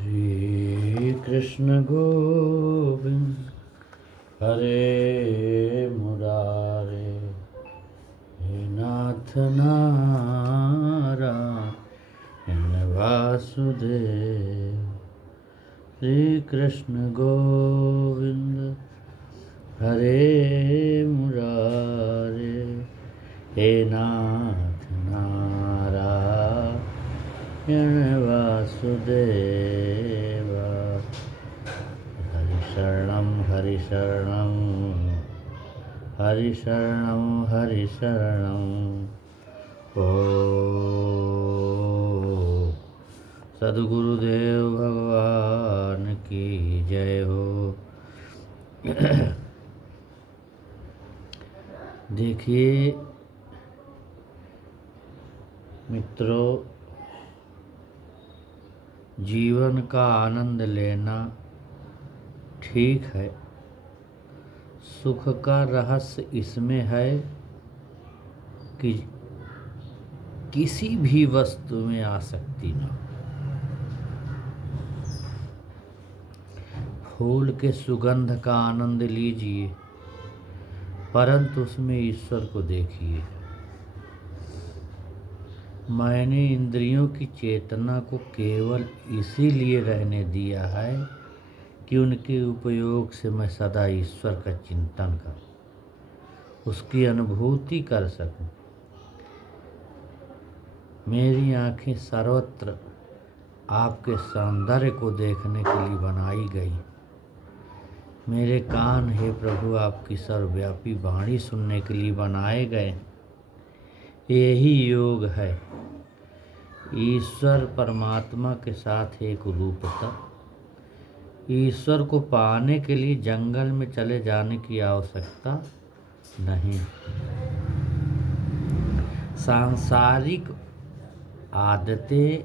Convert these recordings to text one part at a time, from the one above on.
श्री कृष्ण गोविंद हरे मुरारे, हे नाथ नारायण वासुदेव। श्री कृष्ण गोविंद हरे मुरारे, हे नाथ नारायण वासुदेवा। हरि शरणं हरि शरणं हरि शरणं हरि शरणं। ओ सद्गुरुदेव भगवान की जय हो। देखिए मित्रों, जीवन का आनंद लेना ठीक है। सुख का रहस्य इसमें है कि किसी भी वस्तु में आसक्ति न हो। फूल के सुगंध का आनंद लीजिए, परंतु उसमें ईश्वर को देखिए। मैंने इंद्रियों की चेतना को केवल इसीलिए रहने दिया है कि उनके उपयोग से मैं सदा ईश्वर का चिंतन करूं, उसकी अनुभूति कर सकूं। मेरी आंखें सर्वत्र आपके सौंदर्य को देखने के लिए बनाई गई। मेरे कान हे प्रभु आपकी सर्वव्यापी वाणी सुनने के लिए बनाए गए। यही योग है, ईश्वर परमात्मा के साथ एक रूपता। ईश्वर को पाने के लिए जंगल में चले जाने की आवश्यकता नहीं। सांसारिक आदतें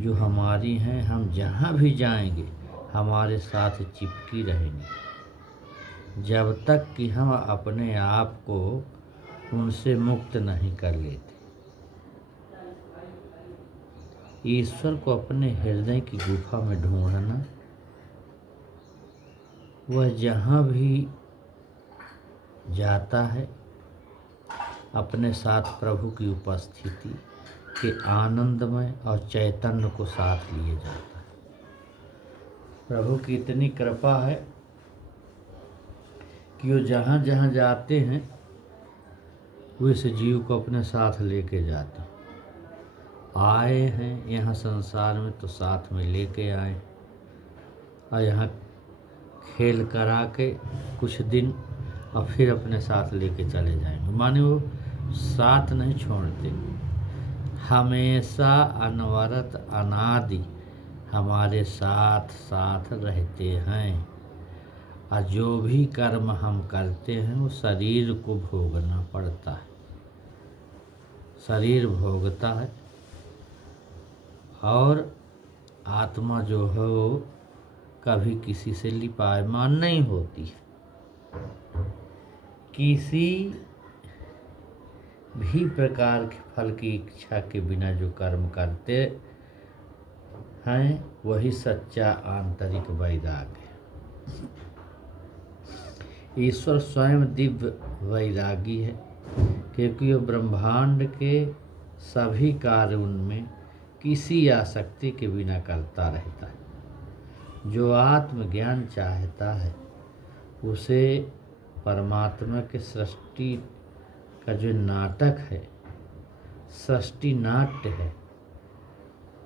जो हमारी हैं, हम जहाँ भी जाएंगे हमारे साथ चिपकी रहेंगी, जब तक कि हम अपने आप को उनसे मुक्त नहीं कर लेते। ईश्वर को अपने हृदय की गुफा में ढूंढना, वह जहाँ भी जाता है अपने साथ प्रभु की उपस्थिति के आनंदमय और चैतन्य को साथ लिए जाता है। प्रभु की इतनी कृपा है कि वो जहाँ जहाँ जाते हैं वो इस जीव को अपने साथ लेके जाते हैं। आए हैं यहाँ संसार में तो साथ में लेके आए, और यहाँ खेल करा के कुछ दिन और फिर अपने साथ लेके चले जाएंगे। माने वो साथ नहीं छोड़ते, हमेशा अनवरत अनादि हमारे साथ साथ रहते हैं। और जो भी कर्म हम करते हैं वो शरीर को भोगना पड़ता है, शरीर भोगता है, और आत्मा जो है वो कभी किसी से लिपायमान नहीं होती है। किसी भी प्रकार के फल की इच्छा के बिना जो कर्म करते हैं वही सच्चा आंतरिक वैराग्य है। ईश्वर स्वयं दिव्य वैरागी है, क्योंकि वह ब्रह्मांड के सभी कार्य उनमें किसी आसक्ति के बिना करता रहता है। जो आत्मज्ञान चाहता है उसे परमात्मा के सृष्टि का जो नाटक है, सृष्टि नाट्य है,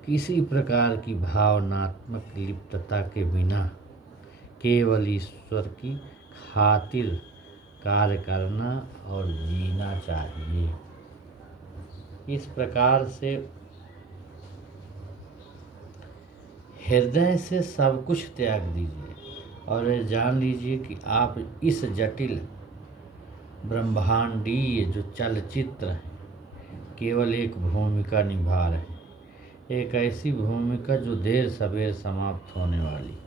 किसी प्रकार की भावनात्मक लिप्तता के बिना केवल ईश्वर की खातिर कार्य करना और जीना चाहिए। इस प्रकार से हृदय से सब कुछ त्याग दीजिए और ये जान लीजिए कि आप इस जटिल ब्रह्मांडीय जो चलचित्र है केवल एक भूमिका निभा रहे हैं, एक ऐसी भूमिका जो देर सवेर समाप्त होने वाली।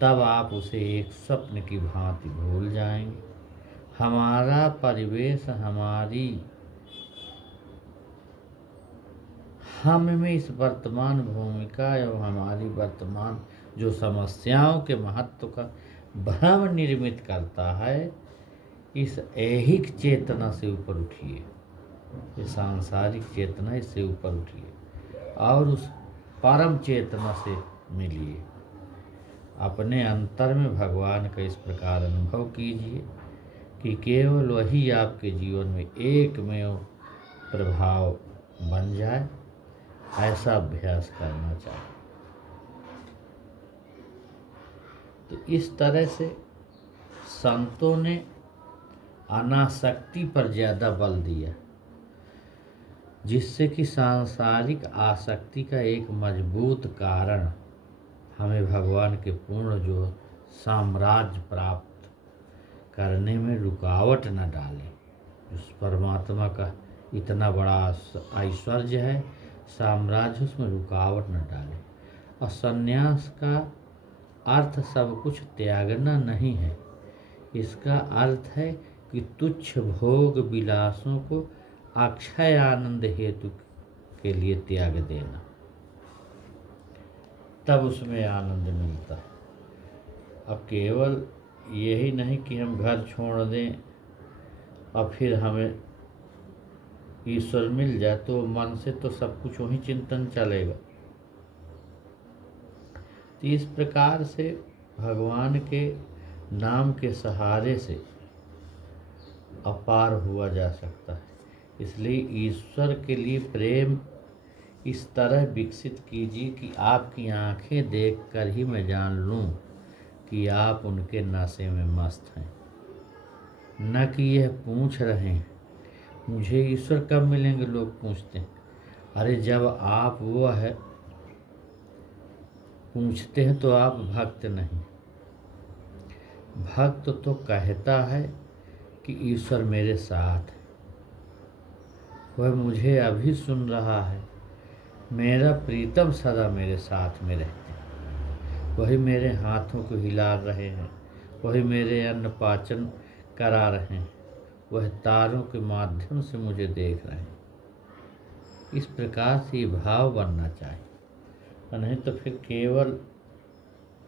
तब आप उसे एक स्वप्न की भांति भूल जाएंगे। हमारा परिवेश, हम में इस वर्तमान भूमिका एवं हमारी वर्तमान जो समस्याओं के महत्व का भ्रम निर्मित करता है, इस ऐहिक चेतना से ऊपर उठिए, ये सांसारिक चेतना, इससे ऊपर उठिए और उस परम चेतना से मिलिए। अपने अंतर में भगवान का इस प्रकार अनुभव कीजिए कि केवल वही आपके जीवन में एकमेव प्रभाव बन जाए। ऐसा अभ्यास करना चाहिए। तो इस तरह से संतों ने अनासक्ति पर ज़्यादा बल दिया, जिससे कि सांसारिक आसक्ति का एक मजबूत कारण हमें भगवान के पूर्ण जो साम्राज्य प्राप्त करने में रुकावट न डाले। उस परमात्मा का इतना बड़ा ऐश्वर्य है, साम्राज्य, उसमें रुकावट न डाले। और संन्यास का अर्थ सब कुछ त्यागना नहीं है, इसका अर्थ है कि तुच्छ भोग विलासों को अक्षय आनंद हेतु के लिए त्याग देना, तब उसमें आनंद मिलता है। अब केवल यही नहीं कि हम घर छोड़ दें और फिर हमें ईश्वर मिल जाए, तो मन से तो सब कुछ वही चिंतन चलेगा। तो इस प्रकार से भगवान के नाम के सहारे से अपार हुआ जा सकता है। इसलिए ईश्वर के लिए प्रेम इस तरह विकसित कीजिए कि आपकी आंखें देखकर ही मैं जान लूं कि आप उनके नशे में मस्त हैं, न कि यह पूछ रहे हैं मुझे ईश्वर कब मिलेंगे। लोग पूछते हैं, अरे जब आप वो है पूछते हैं तो आप भक्त नहीं। भक्त तो कहता है कि ईश्वर मेरे साथ है, वह मुझे अभी सुन रहा है, मेरा प्रीतम सदा मेरे साथ में रहते हैं, वही मेरे हाथों को हिला रहे हैं, वही मेरे अन्न पाचन करा रहे हैं, वह तारों के माध्यम से मुझे देख रहे हैं। इस प्रकार से ये भाव बनना चाहिए, और नहीं तो फिर केवल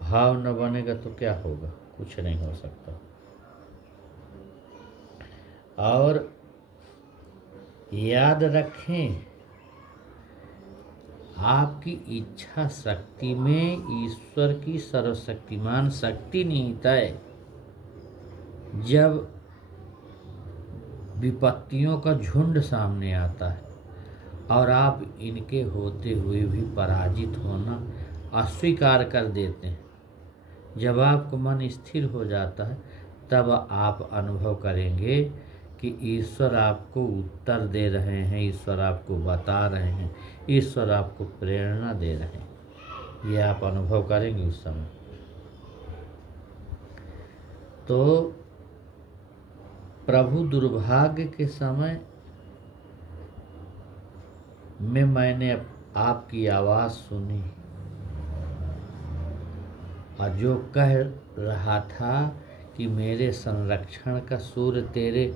भाव न बनेगा तो क्या होगा, कुछ नहीं हो सकता। और याद रखें, आपकी इच्छा शक्ति में ईश्वर की सर्वशक्तिमान शक्ति निहित है। जब विपत्तियों का झुंड सामने आता है और आप इनके होते हुए भी पराजित होना अस्वीकार कर देते हैं, जब आपका मन स्थिर हो जाता है, तब आप अनुभव करेंगे कि ईश्वर आपको उत्तर दे रहे हैं, ईश्वर आपको बता रहे हैं, ईश्वर आपको प्रेरणा दे रहे हैं। ये आप अनुभव करेंगे उस समय। तो प्रभु दुर्भाग्य के समय में मैंने आपकी आवाज़ सुनी और जो कह रहा था कि मेरे संरक्षण का सूर्य तेरे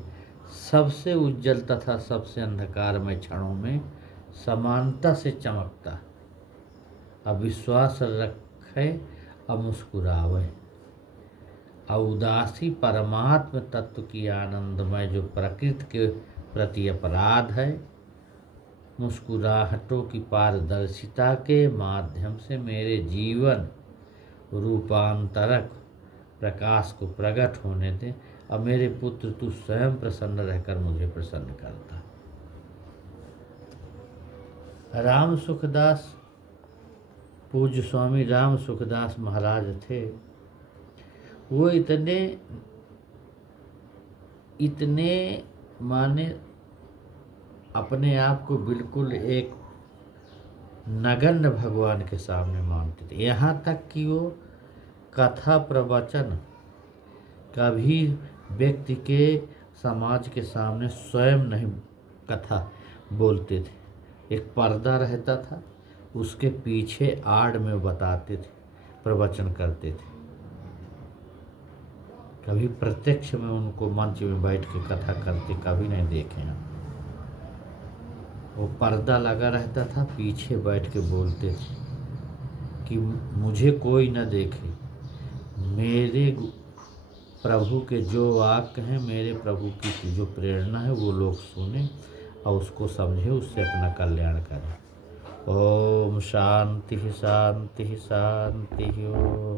सबसे उज्जवल तथा सबसे अंधकारमय क्षणों में समानता से चमकता। अब विश्वास रखे, अब मुस्कुरावे। और उदासी परमात्म तत्व की आनंदमय जो प्रकृति के प्रति अपराध है, मुस्कुराहटों की पारदर्शिता के माध्यम से मेरे जीवन रूपांतरक प्रकाश को प्रकट होने दें। अब मेरे पुत्र तू स्वयं प्रसन्न रहकर मुझे प्रसन्न करता। राम सुखदास, पूज्य स्वामी राम सुखदास महाराज थे। वो इतने माने अपने आप को बिल्कुल एक नगण्य भगवान के सामने मानते थे। यहाँ तक कि वो कथा प्रवचन कभी व्यक्ति के समाज के सामने स्वयं नहीं कथा बोलते थे। एक पर्दा रहता था, उसके पीछे आड़ में बताते थे, प्रवचन करते थे। कभी प्रत्यक्ष में उनको मंच में बैठ के कथा करते कभी नहीं देखे हैं। वो पर्दा लगा रहता था, पीछे बैठ के बोलते थे कि मुझे कोई न देखे, मेरे प्रभु के जो वाक्य हैं, मेरे प्रभु की जो प्रेरणा है वो लोग सुने और उसको समझे, उससे अपना कल्याण करें। ओम शांति शांति शांति। ओम।